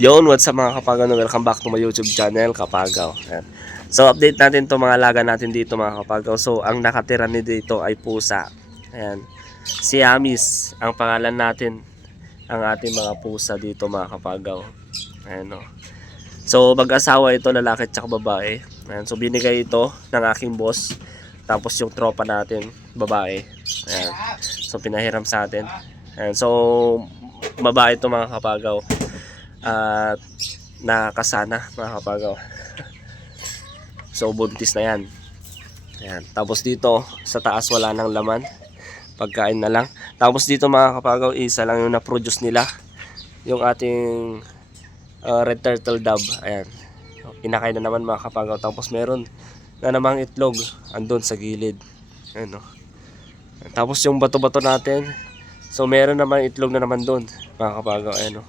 Yon, what's up mga kapagaw? Welcome back to my YouTube channel, Kapagaw. Ayan. So, update natin to mga alaga natin dito mga kapagaw. So, ang nakatira ni dito ay pusa. Ayan. Si Amis, ang pangalan natin, ang ating mga pusa dito mga kapagaw. Ayan o. So, mag-asawa ito, lalaki at babae. Ayan. So, binigay ito ng aking boss. Tapos yung tropa natin, babae. Ayan. So, pinahiram sa atin. Ayan. So, babae ito mga kapagaw. At nakasana mga kapagaw. So buntis na yan. Ayan. Tapos dito sa taas wala nang laman, pagkain na lang. Tapos dito mga kapagaw, isa lang yung na-produce nila, yung ating red turtle dove. Ayan, inakain na naman mga kapagaw. Tapos meron na namang itlog andun sa gilid. Ayan, no? Tapos yung bato-bato natin, so meron naman itlog na naman dun mga kapagaw. Ayan, no?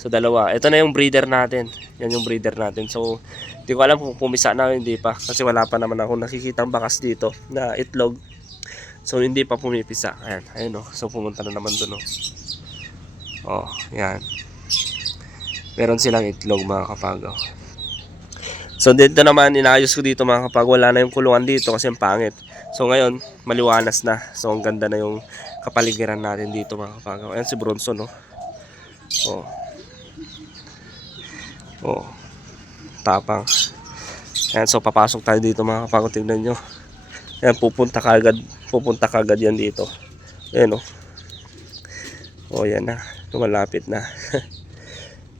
So dalawa. Ito na yung breeder natin. Yan yung breeder natin. So hindi ko alam kung pumisa na o hindi pa. Kasi wala pa naman ako nakikitang bakas dito na itlog. So hindi pa pumipisa. Ayan. Ayan o. So pumunta na naman dun o. Oh, yan. Meron silang itlog mga kapagaw. So dito naman inaayos ko dito mga kapagaw. Wala na yung kulungan dito kasi ang pangit. So ngayon maliwanas na. So ang ganda na yung kapaligiran natin dito mga kapagaw. Ayan si Bronson o. Oh. Oh, tapang. Ayan, so papasok tayo dito mga kapagaw, tignan nyo. Ayan, pupunta kagad yan dito. Ayan o. Oh, yan na, lumalapit na.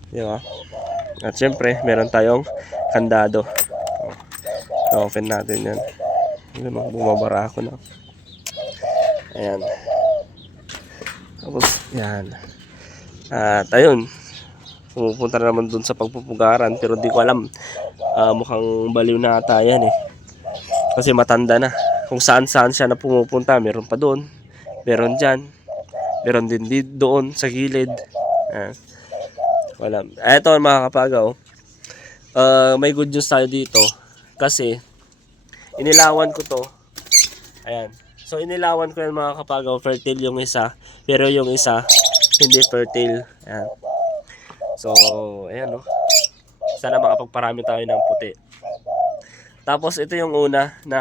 Diba? At syempre meron tayong kandado. Oh, open natin yan. Bumabara ako na. Ayan. Tapos yan. At ayun, pumupunta na naman dun sa pagpupugaran, pero di ko alam, mukhang baliw na ata yan eh, kasi matanda na. Kung saan saan siya na pumupunta, meron pa doon, meron dyan, meron din doon sa gilid. Wala. Eto mga kapagaw, may good news tayo dito, kasi inilawan ko to. Ayan, so inilawan ko yan mga kapagaw. Fertile yung isa, pero yung isa hindi fertile. Ayan. So, ayan o. Sana makapagparami tayo ng puti. Tapos ito yung una na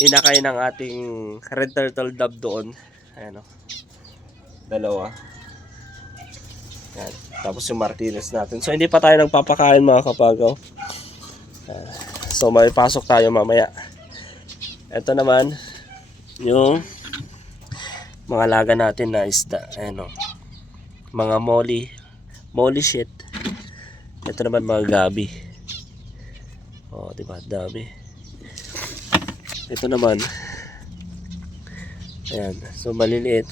inakay ng ating red turtle dove doon. Ayan o. Dalawa. Ayan. Tapos yung Martinez natin. So, hindi pa tayo nagpapakain mga kapagaw. So, may pasok tayo mamaya. Ito naman yung mga laga natin na isda. Ayan o. Mga molly shit. Ito naman mga gabi. Oh, diba? Dami. Ito naman. Ayan. So, maliliit.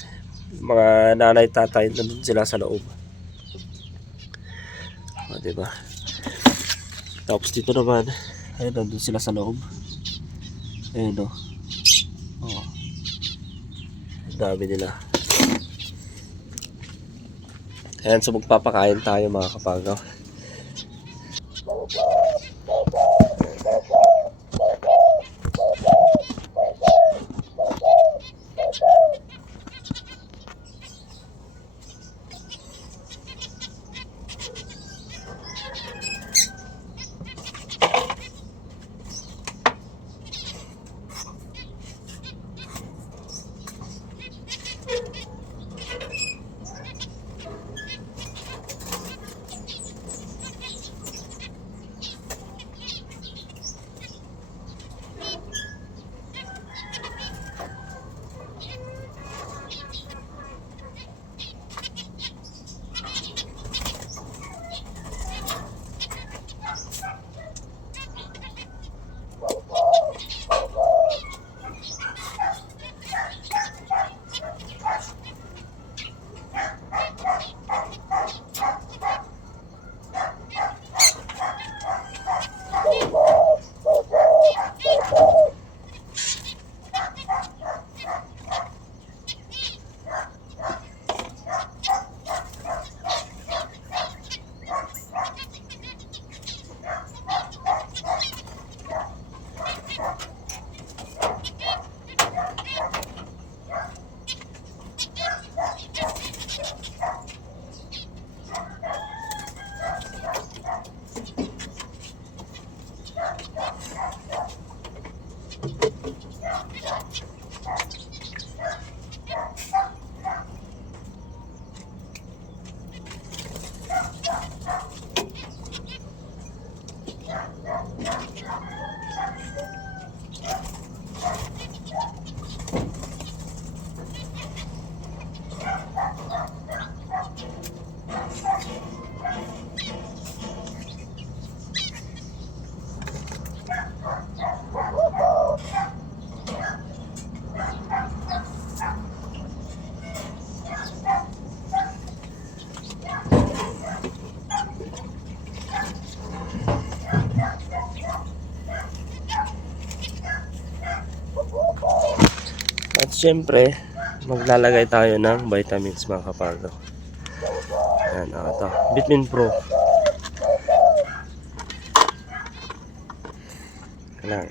Mga nanay, tatay, nandun sila sa loob. Oh, diba? Tapos dito naman. Ayan, nandun sila sa loob. Ayan, oh. Oh. Dami nila. Ayan, so magpapakain tayo mga kapagaw. syempre, maglalagay tayo ng vitamins mga kapagaw. Ayan, ito. Vitamin Pro. Ayan.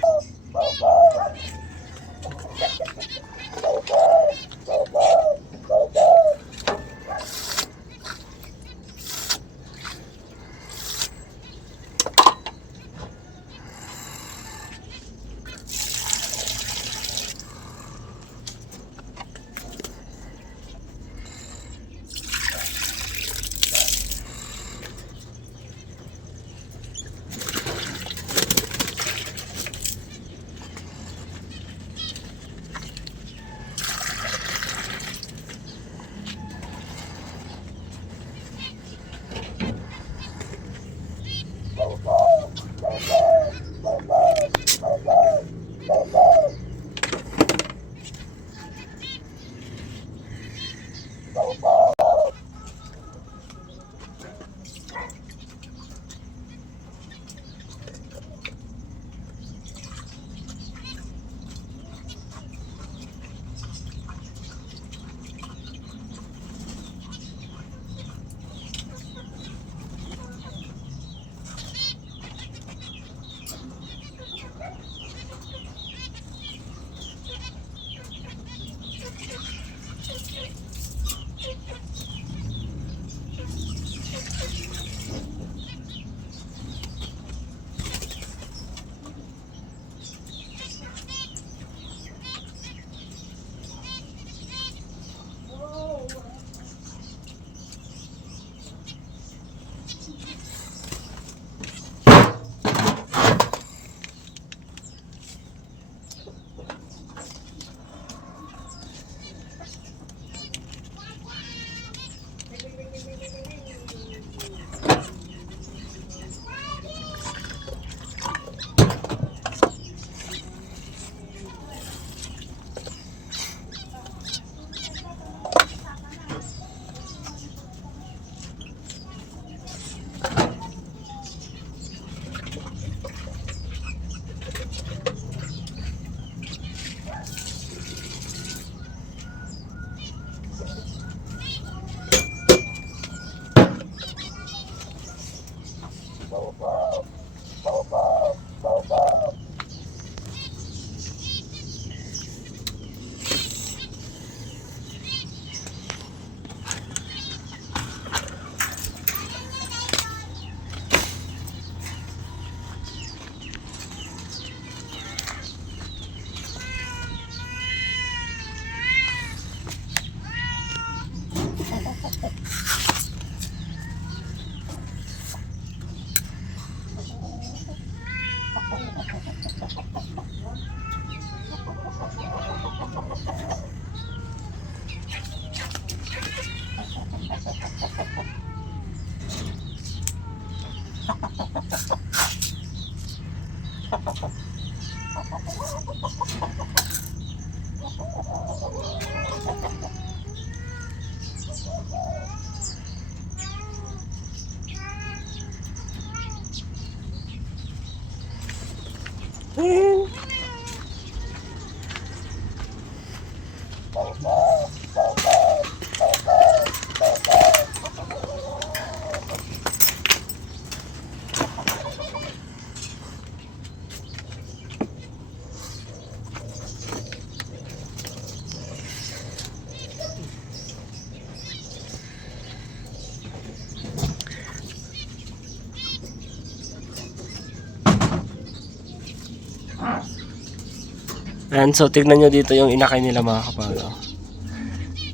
Ayan, so tignan nyo dito yung inakay nila mga kapagaw.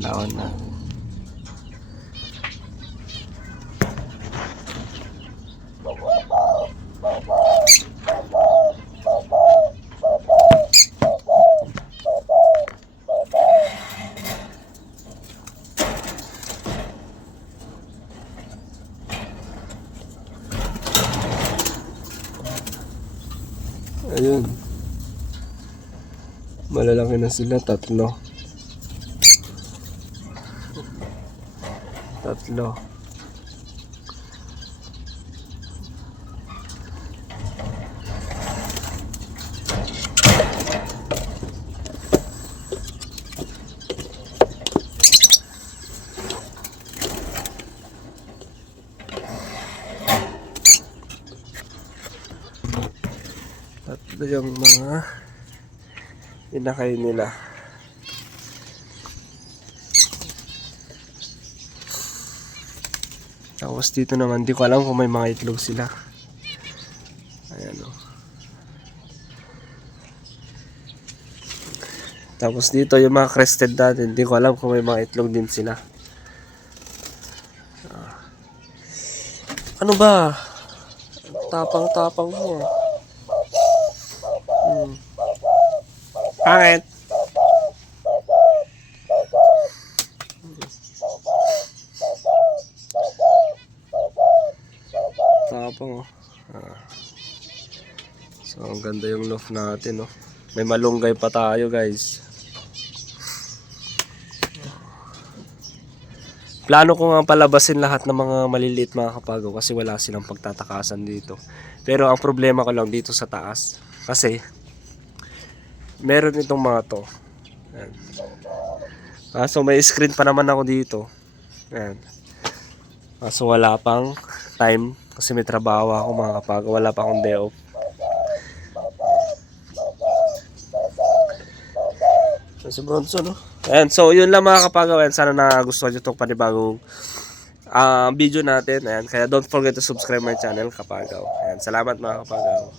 Naon na. Ayun. Malalaki na sila, tatlo. Ito yung mga inakay nila. Tapos dito naman, di ko alam kung may mga itlog sila. Ayan o. Tapos dito yung mga crested natin, di ko alam kung may mga itlog din sila. Ano ba? Tapang-tapang mo. Pangit. Tapang oh. So ang ganda yung loft natin oh. May malunggay pa tayo guys. Plano ko nga palabasin lahat ng mga maliliit mga kapagaw kasi wala silang pagtatakasan dito. Pero ang problema ko lang dito sa taas kasi meron itong mga to. Ayan. So may screen pa naman ako dito. Ayan. So wala pang time kasi may trabaho ako mga kapagaw. Wala pa akong day off. Si Bronson no? Ayan, so yun lang mga kapagaw. Ayan, sana nagustuhan nyo itong panibagong video natin. Ayan, kaya don't forget to subscribe my channel kapagaw. Ayan, salamat mga kapagaw.